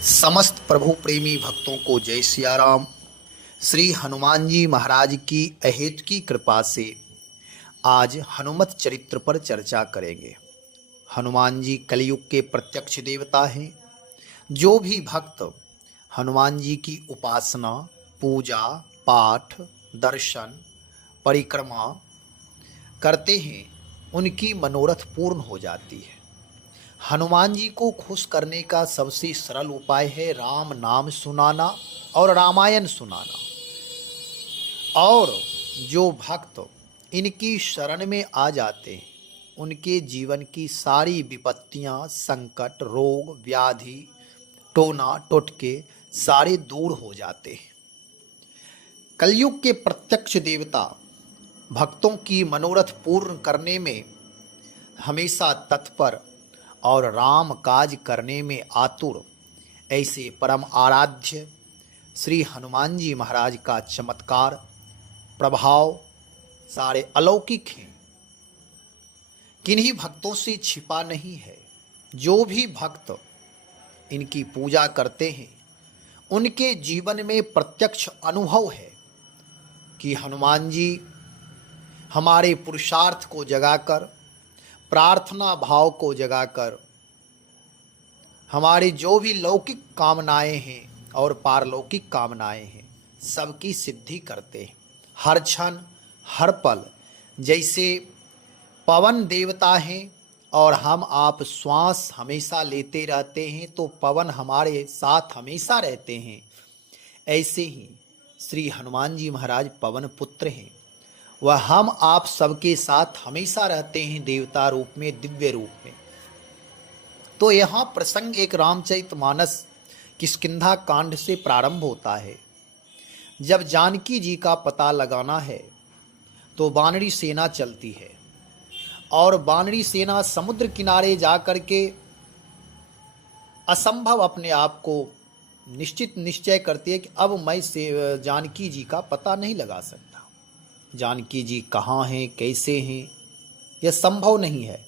समस्त प्रभु प्रेमी भक्तों को जय सिया राम। श्री हनुमान जी महाराज की अहेत की कृपा से आज हनुमत चरित्र पर चर्चा करेंगे। हनुमान जी कलयुग के प्रत्यक्ष देवता हैं। जो भी भक्त हनुमान जी की उपासना, पूजा, पाठ, दर्शन, परिक्रमा करते हैं, उनकी मनोरथ पूर्ण हो जाती है। हनुमान जी को खुश करने का सबसे सरल उपाय है राम नाम सुनाना और रामायण सुनाना। और जो भक्त इनकी शरण में आ जाते हैं, उनके जीवन की सारी विपत्तियां, संकट, रोग, व्याधि, टोना टोटके सारे दूर हो जाते हैं। कलयुग के प्रत्यक्ष देवता भक्तों की मनोरथ पूर्ण करने में हमेशा तत्पर और राम काज करने में आतुर ऐसे परम आराध्य श्री हनुमान जी महाराज का चमत्कार प्रभाव सारे अलौकिक हैं, किन्हीं भक्तों से छिपा नहीं है। जो भी भक्त इनकी पूजा करते हैं, उनके जीवन में प्रत्यक्ष अनुभव है कि हनुमान जी हमारे पुरुषार्थ को जगाकर, प्रार्थना भाव को जगाकर हमारी जो भी लौकिक कामनाएं हैं और पारलौकिक कामनाएं हैं, सबकी सिद्धि करते हैं। हर क्षण हर पल जैसे पवन देवता हैं और हम आप श्वास हमेशा लेते रहते हैं, तो पवन हमारे साथ हमेशा रहते हैं। ऐसे ही श्री हनुमान जी महाराज पवन पुत्र हैं। वह हम आप सबके साथ हमेशा रहते हैं, देवता रूप में, दिव्य रूप में। तो यहाँ प्रसंग एक रामचरितमानस किष्किंधा कांड से प्रारंभ होता है। जब जानकी जी का पता लगाना है तो वानरी सेना चलती है और वानरी सेना समुद्र किनारे जाकर के असंभव अपने आप को निश्चय करती है कि अब मैं से जानकी जी का पता नहीं लगा सकता। जानकी जी कहाँ हैं, कैसे हैं, यह संभव नहीं है।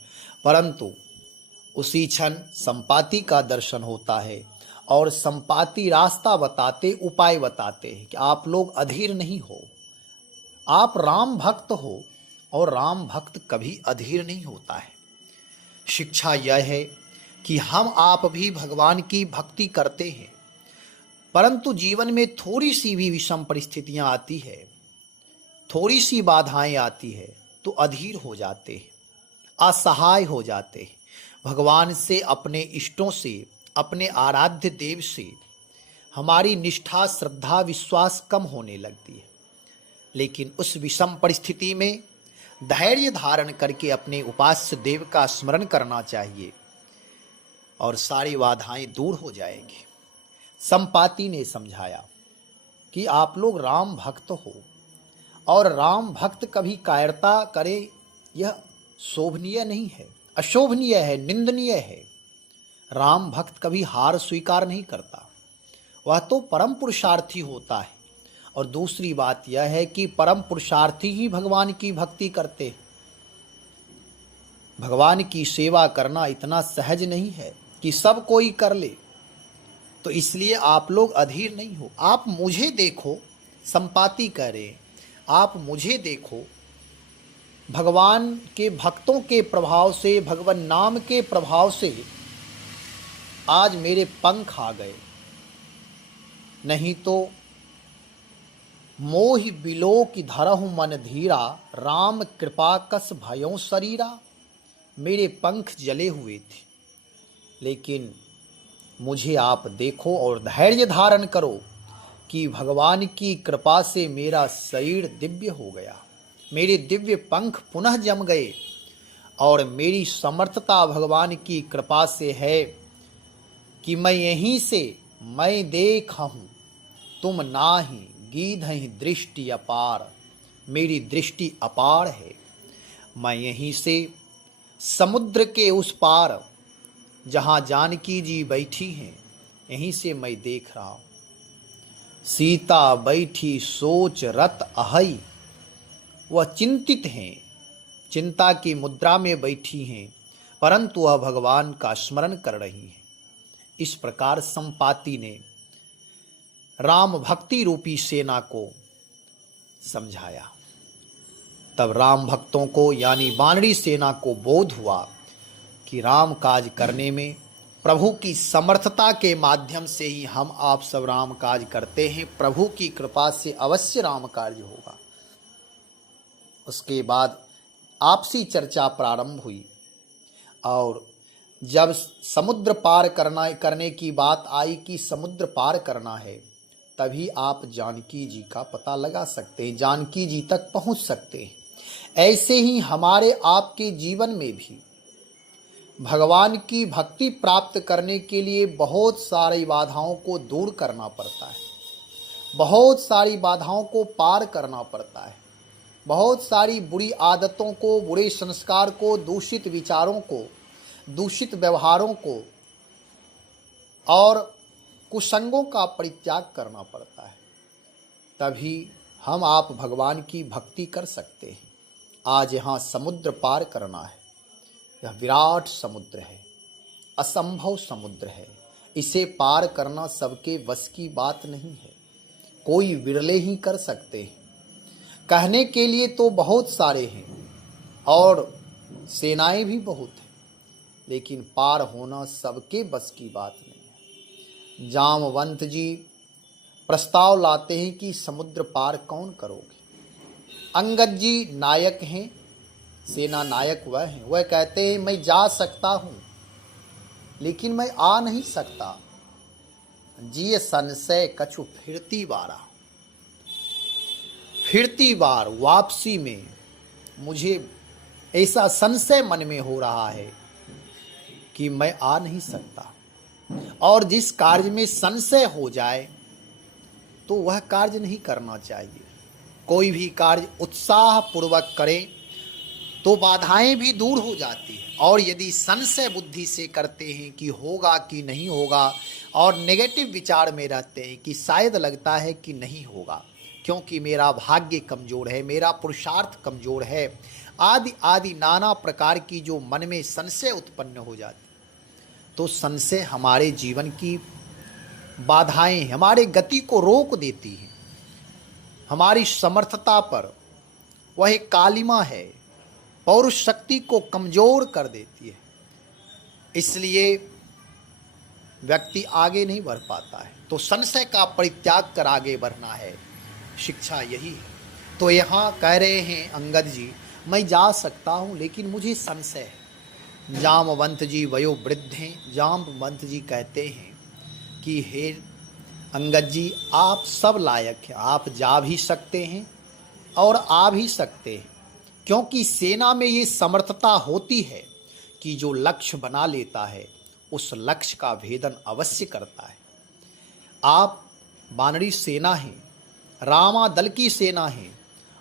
परंतु उसी क्षण संपाति का दर्शन होता है और संपाति रास्ता बताते, उपाय बताते हैं कि आप लोग अधीर नहीं हो, आप राम भक्त हो और राम भक्त कभी अधीर नहीं होता है। शिक्षा यह है कि हम आप भी भगवान की भक्ति करते हैं, परंतु जीवन में थोड़ी सी भी विषम परिस्थितियां आती है, थोड़ी सी बाधाएं आती है, तो अधीर हो जाते हैं, असहाय हो जाते हैं। भगवान से, अपने इष्टों से, अपने आराध्य देव से हमारी निष्ठा, श्रद्धा, विश्वास कम होने लगती है। लेकिन उस विषम परिस्थिति में धैर्य धारण करके अपने उपास्य देव का स्मरण करना चाहिए और सारी बाधाएं दूर हो जाएंगी। संपाति ने समझाया कि आप लोग राम भक्त हो और राम भक्त कभी कायरता करे, यह शोभनीय नहीं है, अशोभनीय है, निंदनीय है। राम भक्त कभी हार स्वीकार नहीं करता, वह तो परम पुरुषार्थी होता है। और दूसरी बात यह है कि परम पुरुषार्थी ही भगवान की भक्ति करते हैं। भगवान की सेवा करना इतना सहज नहीं है कि सब कोई कर ले। तो इसलिए आप लोग अधीर नहीं हो। आप मुझे देखो, संपाति कह रहे हैं, आप मुझे देखो। भगवान के भक्तों के प्रभाव से, भगवान नाम के प्रभाव से आज मेरे पंख आ गए, नहीं तो मोहि बिलो की धरहु मन धीरा, राम कृपा कस भयों शरीरा। मेरे पंख जले हुए थे, लेकिन मुझे आप देखो और धैर्य धारण करो कि भगवान की कृपा से मेरा शरीर दिव्य हो गया, मेरे दिव्य पंख पुनः जम गए और मेरी समर्थता भगवान की कृपा से है कि मैं यहीं से मैं देखा हूँ, तुम नाही गीधहि दृष्टि अपार। मेरी दृष्टि अपार है। मैं यहीं से समुद्र के उस पार जहाँ जानकी जी बैठी हैं, यहीं से मैं देख रहा हूँ। सीता बैठी सोच रत अहई, वह चिंतित हैं, चिंता की मुद्रा में बैठी हैं, परंतु वह भगवान का स्मरण कर रही हैं। इस प्रकार संपाति ने राम भक्ति रूपी सेना को समझाया। तब राम भक्तों को यानी वानरी सेना को बोध हुआ कि राम काज करने में प्रभु की समर्थता के माध्यम से ही हम आप सब राम काज करते हैं, प्रभु की कृपा से अवश्य राम कार्य होगा। उसके बाद आपसी चर्चा प्रारंभ हुई और जब समुद्र पार करने की बात आई कि समुद्र पार करना है, तभी आप जानकी जी का पता लगा सकते हैं, जानकी जी तक पहुंच सकते हैं। ऐसे ही हमारे आपके जीवन में भी भगवान की भक्ति प्राप्त करने के लिए बहुत सारी बाधाओं को दूर करना पड़ता है, बहुत सारी बाधाओं को पार करना पड़ता है, बहुत सारी बुरी आदतों को, बुरे संस्कार को, दूषित विचारों को, दूषित व्यवहारों को और कुसंगों का परित्याग करना पड़ता है। तभी हम आप भगवान की भक्ति कर सकते हैं। आज यहाँ समुद्र पार करना है। यह विराट समुद्र है, असंभव समुद्र है। इसे पार करना सबके बस की बात नहीं है, कोई विरले ही कर सकते हैं। कहने के लिए तो बहुत सारे हैं और सेनाएं भी बहुत हैं, लेकिन पार होना सबके बस की बात नहीं है। जामवंत जी प्रस्ताव लाते हैं कि समुद्र पार कौन करोगे। अंगद जी नायक हैं, सेना नायक वह हैं। वह कहते हैं मैं जा सकता हूँ लेकिन मैं आ नहीं सकता। जी संशय कछु फिरती बारा, फिरती बार वापसी में मुझे ऐसा संशय मन में हो रहा है कि मैं आ नहीं सकता। और जिस कार्य में संशय हो जाए तो वह कार्य नहीं करना चाहिए। कोई भी कार्य उत्साह पूर्वक करें तो बाधाएं भी दूर हो जाती हैं। और यदि संशय बुद्धि से करते हैं कि होगा कि नहीं होगा और नेगेटिव विचार में रहते हैं कि शायद लगता है कि नहीं होगा क्योंकि मेरा भाग्य कमज़ोर है, मेरा पुरुषार्थ कमज़ोर है, आदि आदि नाना प्रकार की जो मन में संशय उत्पन्न हो जाती, तो संशय हमारे जीवन की बाधाएं, हमारे गति को रोक देती हैं। हमारी समर्थता पर वह एक कालिमा है, पौरुष शक्ति को कमज़ोर कर देती है। इसलिए व्यक्ति आगे नहीं बढ़ पाता है। तो संशय का परित्याग कर आगे बढ़ना है, शिक्षा यही है। तो यहाँ कह रहे हैं अंगद जी मैं जा सकता हूँ लेकिन मुझे संशय है। जामवंत जी वयोवृद्ध हैं। जामवंत जी कहते हैं कि हे अंगद जी आप सब लायक हैं, आप जा भी सकते हैं और आ भी सकते हैं, क्योंकि सेना में ये समर्थता होती है कि जो लक्ष्य बना लेता है उस लक्ष्य का भेदन अवश्य करता है। आप वानरी सेना हैं, रामा दल की सेना है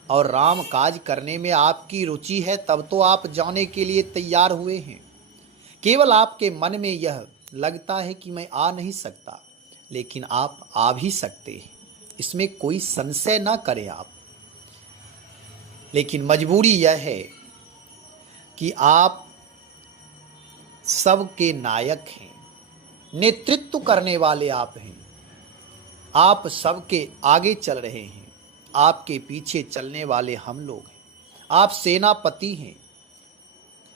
और राम काज करने में आपकी रुचि है, तब तो आप जाने के लिए तैयार हुए हैं। केवल आपके मन में यह लगता है कि मैं आ नहीं सकता, लेकिन आप आ भी सकते हैं, इसमें कोई संशय ना करें आप। लेकिन मजबूरी यह है कि आप सबके नायक हैं, नेतृत्व करने वाले आप हैं, आप सबके आगे चल रहे हैं, आपके पीछे चलने वाले हम लोग हैं, आप सेनापति हैं,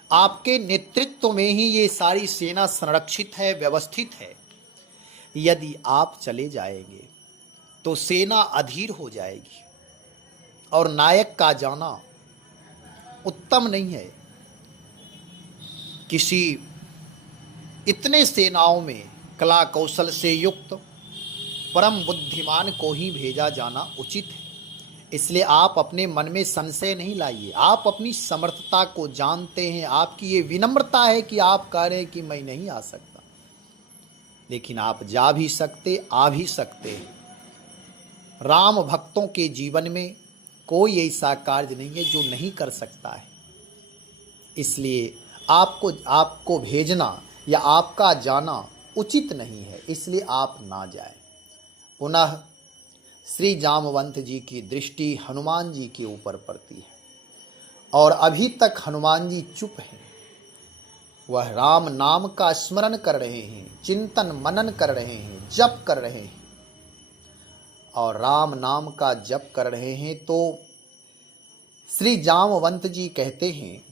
आपके नेतृत्व में ही ये सारी सेना संरक्षित है, व्यवस्थित है। यदि आप चले जाएंगे तो सेना अधीर हो जाएगी और नायक का जाना उत्तम नहीं है। किसी इतने सेनाओं में कला कौशल से युक्त परम बुद्धिमान को ही भेजा जाना उचित है। इसलिए आप अपने मन में संशय नहीं लाइए। आप अपनी समर्थता को जानते हैं, आपकी ये विनम्रता है कि आप कह रहे हैं कि मैं नहीं आ सकता, लेकिन आप जा भी सकते, आ भी सकते हैं। राम भक्तों के जीवन में कोई ऐसा कार्य नहीं है जो नहीं कर सकता है। इसलिए आपको भेजना या आपका जाना उचित नहीं है, इसलिए आप ना जाएं। पुनः श्री जामवंत जी की दृष्टि हनुमान जी के ऊपर पड़ती है और अभी तक हनुमान जी चुप हैं। वह राम नाम का स्मरण कर रहे हैं, चिंतन मनन कर रहे हैं, जप कर रहे हैं। और राम नाम का जप कर रहे हैं तो श्री जामवंत जी कहते हैं,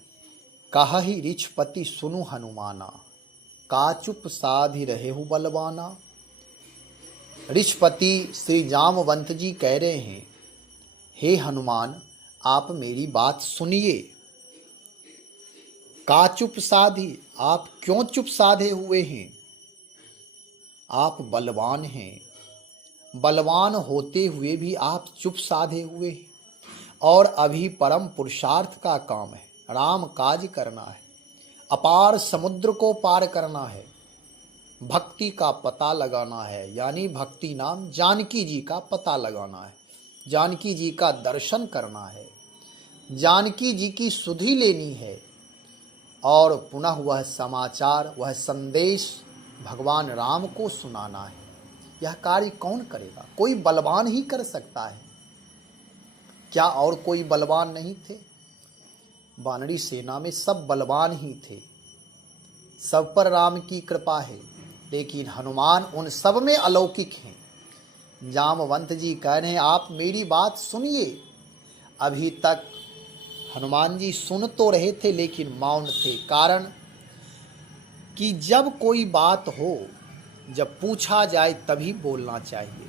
कहहि रिछपति सुनु हनुमाना, काचुप साधि रहेहु बलवाना। ऋषपति श्री जामवंत जी कह रहे हैं, हे हनुमान, आप मेरी बात सुनिए। का चुप साधी, आप क्यों चुप साधे हुए हैं? आप बलवान हैं, बलवान होते हुए भी आप चुप साधे हुए हैं। और अभी परम पुरुषार्थ का काम है, राम काज करना है, अपार समुद्र को पार करना है, भक्ति का पता लगाना है, यानी भक्ति नाम जानकी जी का पता लगाना है, जानकी जी का दर्शन करना है, जानकी जी की सुधि लेनी है। और पुनः वह समाचार, वह संदेश भगवान राम को सुनाना है। यह कार्य कौन करेगा? कोई बलवान ही कर सकता है। क्या और कोई बलवान नहीं थे? वानरी सेना में सब बलवान ही थे, सब पर राम की कृपा है, लेकिन हनुमान उन सब में अलौकिक हैं। जामवंत जी कह रहे हैं, आप मेरी बात सुनिए। अभी तक हनुमान जी सुन तो रहे थे लेकिन मौन थे। कारण कि जब कोई बात हो, जब पूछा जाए तभी बोलना चाहिए।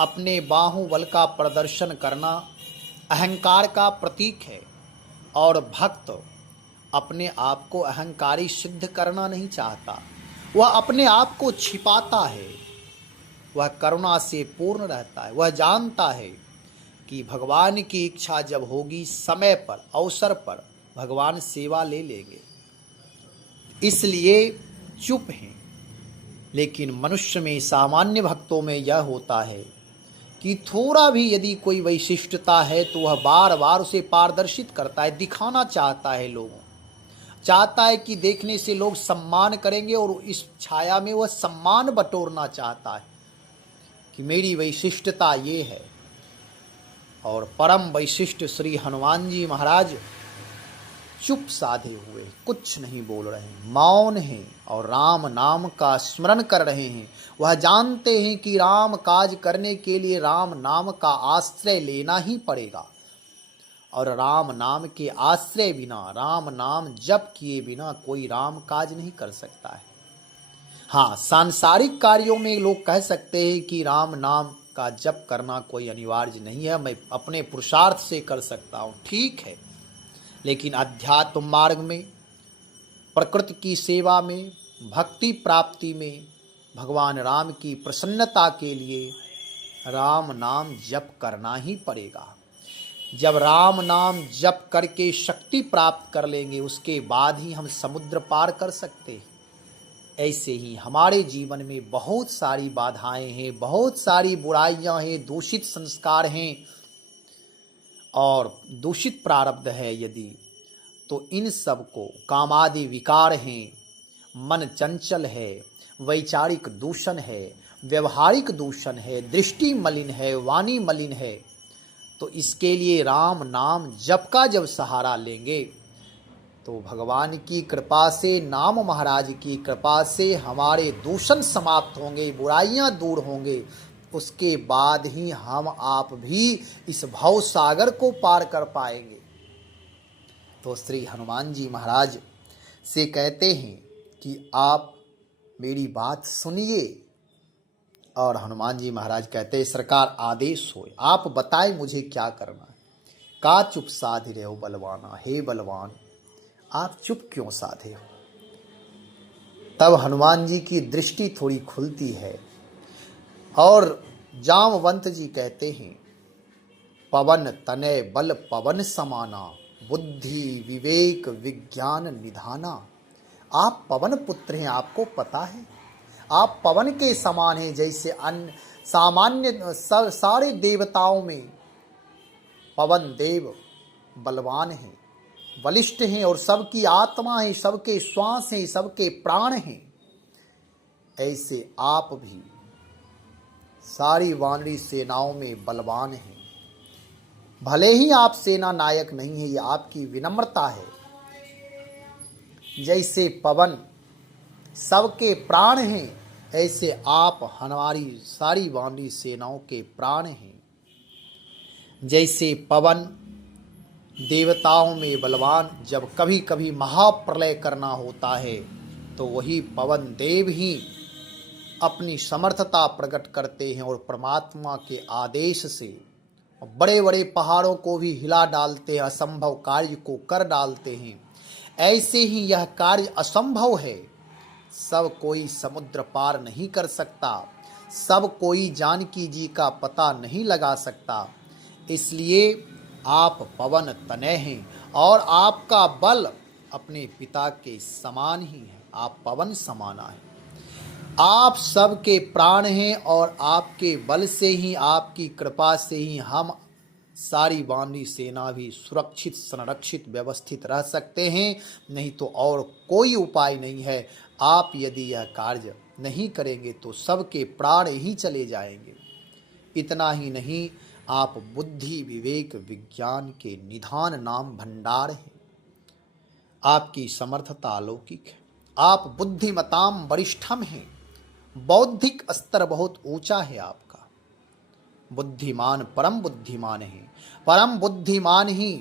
अपने बाहुबल का प्रदर्शन करना अहंकार का प्रतीक है, और भक्त अपने आप को अहंकारी सिद्ध करना नहीं चाहता। वह अपने आप को छिपाता है, वह करुणा से पूर्ण रहता है। वह जानता है कि भगवान की इच्छा जब होगी, समय पर, अवसर पर भगवान सेवा ले लेंगे, इसलिए चुप हैं। लेकिन मनुष्य में, सामान्य भक्तों में यह होता है कि थोड़ा भी यदि कोई वैशिष्टता है तो वह बार बार उसे पारदर्शित करता है, दिखाना चाहता है, लोगों चाहता है कि देखने से लोग सम्मान करेंगे, और इस छाया में वह सम्मान बटोरना चाहता है कि मेरी वैशिष्टता ये है। और परम वैशिष्ट श्री हनुमान जी महाराज चुप साधे हुए, कुछ नहीं बोल रहे हैं, मौन हैं और राम नाम का स्मरण कर रहे हैं। वह जानते हैं कि राम काज करने के लिए राम नाम का आश्रय लेना ही पड़ेगा, और राम नाम के आश्रय बिना, राम नाम जप किए बिना कोई राम काज नहीं कर सकता है। हाँ, सांसारिक कार्यों में लोग कह सकते हैं कि राम नाम का जप करना कोई अनिवार्य नहीं है, मैं अपने पुरुषार्थ से कर सकता हूँ, ठीक है। लेकिन अध्यात्म मार्ग में, प्रकृति की सेवा में, भक्ति प्राप्ति में, भगवान राम की प्रसन्नता के लिए राम नाम जप करना ही पड़ेगा। जब राम नाम जप करके शक्ति प्राप्त कर लेंगे, उसके बाद ही हम समुद्र पार कर सकते हैं। ऐसे ही हमारे जीवन में बहुत सारी बाधाएं हैं, बहुत सारी बुराइयां हैं, दूषित संस्कार हैं और दूषित प्रारब्ध है यदि, तो इन सब को, कामादि विकार हैं, मन चंचल है, वैचारिक दूषण है, व्यवहारिक दूषण है, दृष्टि मलिन है, वाणी मलिन है, तो इसके लिए राम नाम जप का जब सहारा लेंगे तो भगवान की कृपा से, नाम महाराज की कृपा से हमारे दूषण समाप्त होंगे, बुराइयां दूर होंगे। उसके बाद ही हम आप भी इस भव सागर को पार कर पाएंगे। तो श्री हनुमान जी महाराज से कहते हैं कि आप मेरी बात सुनिए। और हनुमान जी महाराज कहते हैं, सरकार आदेश हो, आप बताएं मुझे क्या करना है। का चुप साधे रहो बलवाना, हे बलवान आप चुप क्यों साधे हो? तब हनुमान जी की दृष्टि थोड़ी खुलती है और जामवंत जी कहते हैं, पवन तनय बल पवन समाना, बुद्धि विवेक विज्ञान निधाना। आप पवन पुत्र हैं, आपको पता है, आप पवन के समान हैं। जैसे अन्य सामान्य सारे देवताओं में पवन देव बलवान हैं, बलिष्ठ हैं, और सबकी आत्मा है, सबके श्वास हैं, सबके प्राण हैं। ऐसे आप भी सारी वानरी सेनाओं में बलवान हैं। भले ही आप सेना नायक नहीं है, ये आपकी विनम्रता है, जैसे पवन सबके प्राण हैं, ऐसे आप हमारी सारी वानरी सेनाओं के प्राण हैं। जैसे पवन देवताओं में बलवान, जब कभी कभी महाप्रलय करना होता है तो वही पवन देव ही अपनी समर्थता प्रकट करते हैं और परमात्मा के आदेश से बड़े बड़े पहाड़ों को भी हिला डालते हैं, असंभव कार्य को कर डालते हैं। ऐसे ही यह कार्य असंभव है, सब कोई समुद्र पार नहीं कर सकता, सब कोई जानकी जी का पता नहीं लगा सकता। इसलिए आप पवन तनय हैं और आपका बल अपने पिता के समान ही है, आप पवन समाना है। आप सबके प्राण हैं और आपके बल से ही, आपकी कृपा से ही हम सारी वानरी सेना भी सुरक्षित, संरक्षित, व्यवस्थित रह सकते हैं, नहीं तो और कोई उपाय नहीं है। आप यदि यह कार्य नहीं करेंगे तो सबके प्राण ही चले जाएंगे। इतना ही नहीं, आप बुद्धि, विवेक, विज्ञान के निधान नाम भंडार हैं। आपकी समर्थता अलौकिक है, आप बुद्धिमताम वरिष्ठम हैं, बौद्धिक स्तर बहुत ऊंचा है आपका। बुद्धिमान परम बुद्धिमान है, परम बुद्धिमान ही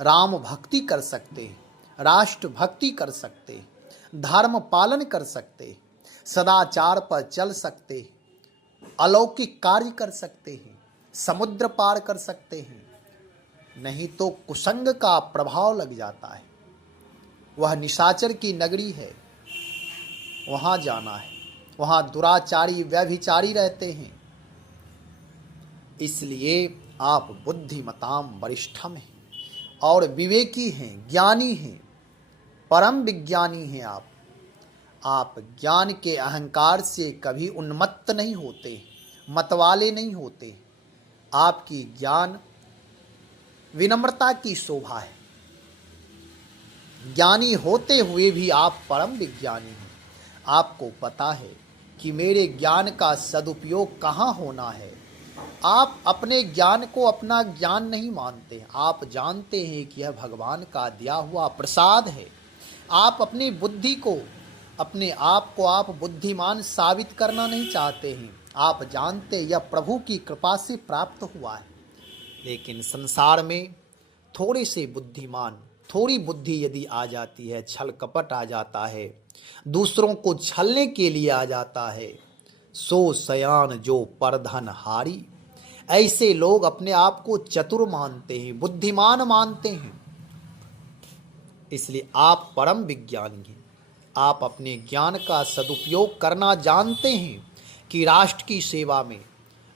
राम भक्ति कर सकते हैं, राष्ट्र भक्ति कर सकते हैं, धर्म पालन कर सकते हैं, सदाचार पर चल सकते हैं, अलौकिक कार्य कर सकते हैं, समुद्र पार कर सकते हैं। नहीं तो कुसंग का प्रभाव लग जाता है, वह निशाचर की नगरी है, वहाँ जाना है, वहाँ दुराचारी व्यभिचारी रहते हैं। इसलिए आप बुद्धिमताम वरिष्ठम हैं और विवेकी हैं, ज्ञानी हैं, परम विज्ञानी हैं आप ज्ञान के अहंकार से कभी उन्मत्त नहीं होते, मतवाले नहीं होते। आपकी ज्ञान विनम्रता की शोभा है। ज्ञानी होते हुए भी आप परम विज्ञानी हैं। आपको पता है कि मेरे ज्ञान का सदुपयोग कहाँ होना है। आप अपने ज्ञान को अपना ज्ञान नहीं मानते, आप जानते हैं कि यह भगवान का दिया हुआ प्रसाद है। आप अपनी बुद्धि को, अपने आप को आप बुद्धिमान साबित करना नहीं चाहते हैं। आप जानते यह प्रभु की कृपा से प्राप्त हुआ है। लेकिन संसार में थोड़े से बुद्धिमान, थोड़ी बुद्धि यदि आ जाती है, छल कपट आ जाता है, दूसरों को छलने के लिए आ जाता है, सो सयान जो परधन हारी। ऐसे लोग अपने आप को चतुर मानते हैं, बुद्धिमान मानते हैं। इसलिए आप परम विज्ञानी हैं। आप अपने ज्ञान का सदुपयोग करना जानते हैं कि राष्ट्र की सेवा में,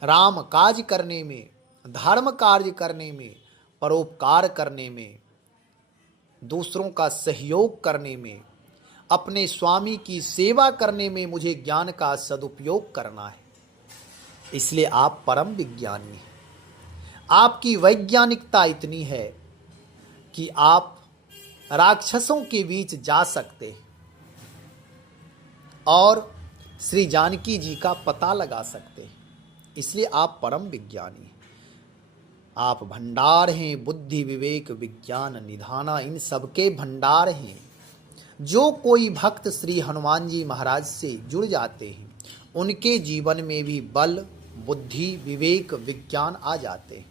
राम काज करने में, धर्म कार्य करने में, परोपकार करने में, दूसरों का सहयोग करने में, अपने स्वामी की सेवा करने में मुझे ज्ञान का सदुपयोग करना है। इसलिए आप परम विज्ञानी हैं। आपकी वैज्ञानिकता इतनी है कि आप राक्षसों के बीच जा सकते हैं और श्री जानकी जी का पता लगा सकते हैं। इसलिए आप परम विज्ञानी हैं। आप भंडार हैं, बुद्धि, विवेक, विज्ञान, निधाना, इन सबके भंडार हैं। जो कोई भक्त श्री हनुमान जी महाराज से जुड़ जाते हैं, उनके जीवन में भी बल, बुद्धि, विवेक, विज्ञान आ जाते हैं।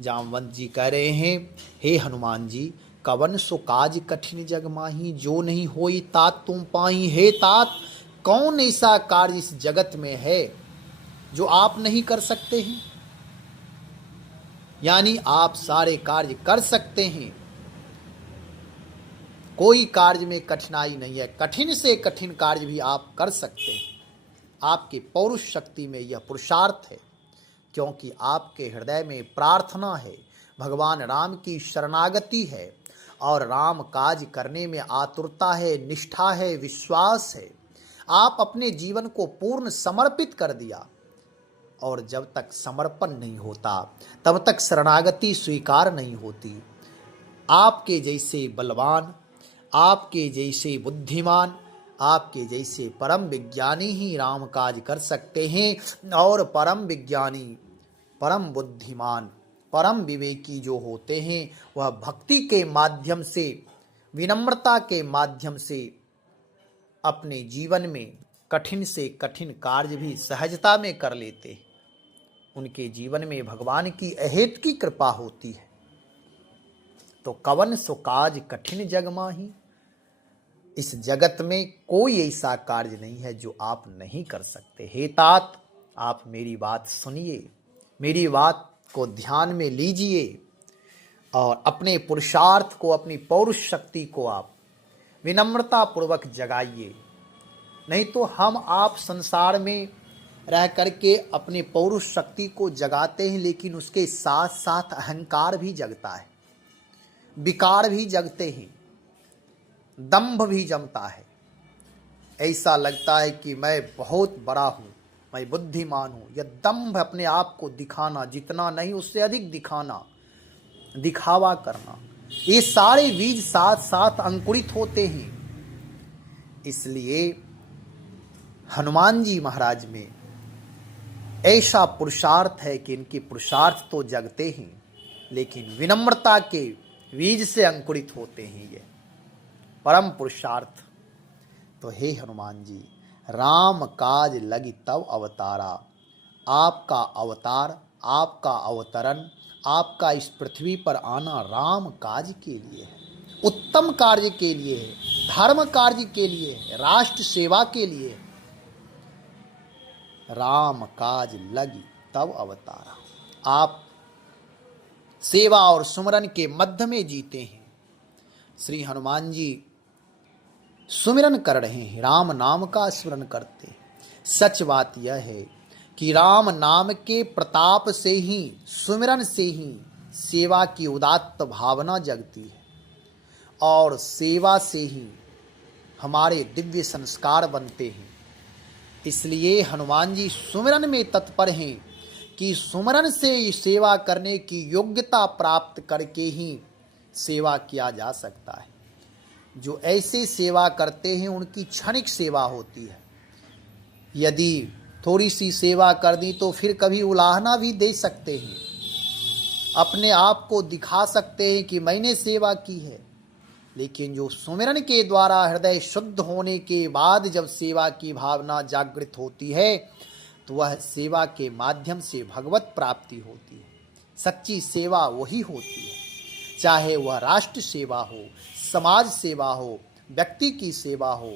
जामवंत जी कह रहे हैं, हे हनुमान जी, कवन सो काज कठिन जग माही, जो नहीं होई तात तुम पाही। हे तात, कौन ऐसा कार्य इस जगत में है जो आप नहीं कर सकते हैं? यानी आप सारे कार्य कर सकते हैं, कोई कार्य में कठिनाई नहीं है। कठिन से कठिन कार्य भी आप कर सकते हैं। आपके पौरुष शक्ति में यह पुरुषार्थ है, क्योंकि आपके हृदय में प्रार्थना है, भगवान राम की शरणागति है और राम काज करने में आतुरता है, निष्ठा है, विश्वास है। आप अपने जीवन को पूर्ण समर्पित कर दिया, और जब तक समर्पण नहीं होता तब तक शरणागति स्वीकार नहीं होती। आपके जैसे बलवान, आपके जैसे बुद्धिमान, आपके जैसे परम विज्ञानी ही राम काज कर सकते हैं। और परम विज्ञानी, परम बुद्धिमान, परम विवेकी जो होते हैं, वह भक्ति के माध्यम से विनम्रता के माध्यम से अपने जीवन में कठिन से कठिन कार्य भी सहजता में कर लेते हैं। उनके जीवन में भगवान की अहेत की कृपा होती है। तो कवन सो काज कठिन जग माही, इस जगत में कोई ऐसा कार्य नहीं है जो आप नहीं कर सकते। हे तात, आप मेरी बात सुनिए, मेरी बात को ध्यान में लीजिए और अपने पुरुषार्थ को, अपनी पौरुष शक्ति को आप विनम्रता पूर्वक जगाइए। नहीं तो हम आप संसार में रह करके अपने पौरुष शक्ति को जगाते हैं, लेकिन उसके साथ साथ अहंकार भी जगता है, विकार भी जगते हैं, दंभ भी जमता है। ऐसा लगता है कि मैं बहुत बड़ा हूँ, मैं बुद्धिमान हूँ। यह दंभ, अपने आप को दिखाना, जितना नहीं उससे अधिक दिखाना, दिखावा करना, ये सारे बीज साथ साथ अंकुरित होते हैं। इसलिए हनुमान जी महाराज में ऐसा पुरुषार्थ है कि इनके पुरुषार्थ तो जगते हैं, लेकिन विनम्रता के बीज से अंकुरित होते हैं ये परम पुरुषार्थ। तो हे हनुमान जी, राम काज लगी तब अवतारा, आपका अवतार, आपका अवतरण, आपका इस पृथ्वी पर आना राम काज के लिए है, उत्तम कार्य के लिए है, धर्म कार्य के लिए है, राष्ट्र सेवा के लिए है। राम काज लगी तब अवतारा। आप सेवा और सुमरन के मध्य में जीते हैं। श्री हनुमान जी सुमिरन कर रहे हैं, राम नाम का स्मरण करते हैं। सच बात यह है कि राम नाम के प्रताप से ही, सुमिरन से ही सेवा की उदात्त भावना जगती है और सेवा से ही हमारे दिव्य संस्कार बनते हैं। इसलिए हनुमान जी सुमिरन में तत्पर हैं कि सुमिरन से सेवा करने की योग्यता प्राप्त करके ही सेवा किया जा सकता है। जो ऐसे सेवा करते हैं उनकी क्षणिक सेवा होती है। यदि थोड़ी सी सेवा कर दी तो फिर कभी उलाहना भी दे सकते हैं, अपने आप को दिखा सकते हैं कि मैंने सेवा की है। लेकिन जो सुमिरन के द्वारा हृदय शुद्ध होने के बाद जब सेवा की भावना जागृत होती है तो वह सेवा के माध्यम से भगवत प्राप्ति होती है। सच्ची सेवा वही होती है, चाहे वह राष्ट्र सेवा हो, समाज सेवा हो, व्यक्ति की सेवा हो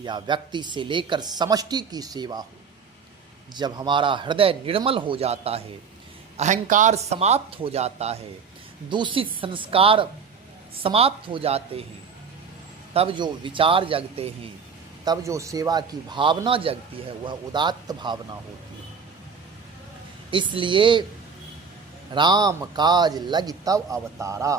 या व्यक्ति से लेकर समष्टि की सेवा हो। जब हमारा हृदय निर्मल हो जाता है, अहंकार समाप्त हो जाता है, दूषित संस्कार समाप्त हो जाते हैं, तब जो विचार जगते हैं, तब जो सेवा की भावना जगती है वह उदात्त भावना होती है। इसलिए राम काज लगी तब अवतारा,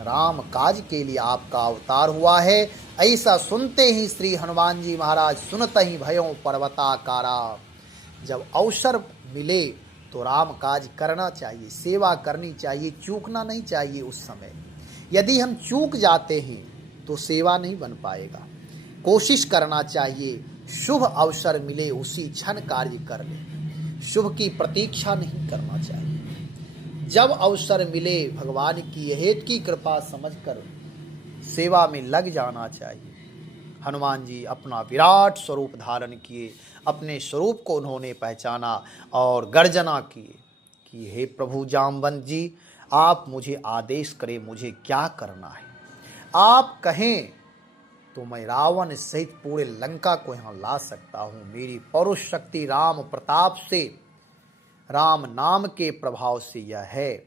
राम काज के लिए आपका अवतार हुआ है। ऐसा सुनते ही श्री हनुमान जी महाराज सुनते ही भयों पर्वताकारा। जब अवसर मिले तो राम काज करना चाहिए, सेवा करनी चाहिए, चूकना नहीं चाहिए उस समय। यदि हम चूक जाते हैं तो सेवा नहीं बन पाएगा। कोशिश करना चाहिए, शुभ अवसर मिले उसी क्षण कार्य कर ले, शुभ की प्रतीक्षा नहीं करना चाहिए। जब अवसर मिले भगवान की हेत की कृपा समझकर सेवा में लग जाना चाहिए। हनुमान जी अपना विराट स्वरूप धारण किए, अपने स्वरूप को उन्होंने पहचाना और गर्जना किए कि हे प्रभु जामवंत जी, आप मुझे आदेश करें, मुझे क्या करना है। आप कहें तो मैं रावण सहित पूरे लंका को यहाँ ला सकता हूँ। मेरी पौरुष शक्ति राम प्रताप से, राम नाम के प्रभाव से यह है।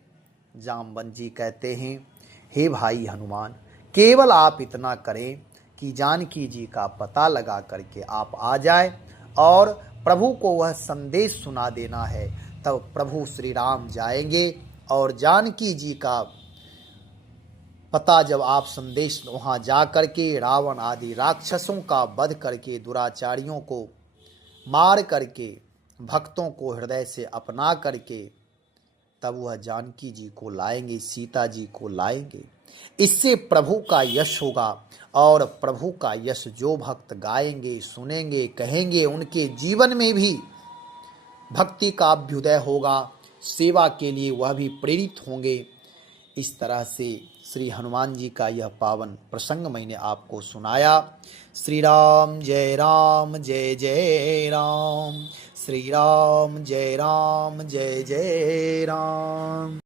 जामवंत जी कहते हैं, हे भाई हनुमान, केवल आप इतना करें कि जानकी जी का पता लगा करके आप आ जाए और प्रभु को वह संदेश सुना देना है। तब प्रभु श्री राम जाएंगे और जानकी जी का पता जब आप संदेश वहाँ जा करके रावण आदि राक्षसों का वध करके, दुराचारियों को मार करके, भक्तों को हृदय से अपना करके, तब वह जानकी जी को लाएंगे, सीता जी को लाएंगे। इससे प्रभु का यश होगा और प्रभु का यश जो भक्त गाएंगे, सुनेंगे, कहेंगे, उनके जीवन में भी भक्ति का अभ्युदय होगा, सेवा के लिए वह भी प्रेरित होंगे। इस तरह से श्री हनुमान जी का यह पावन प्रसंग मैंने आपको सुनाया। श्री राम जय राम जय जय राम, श्री राम जय जय राम।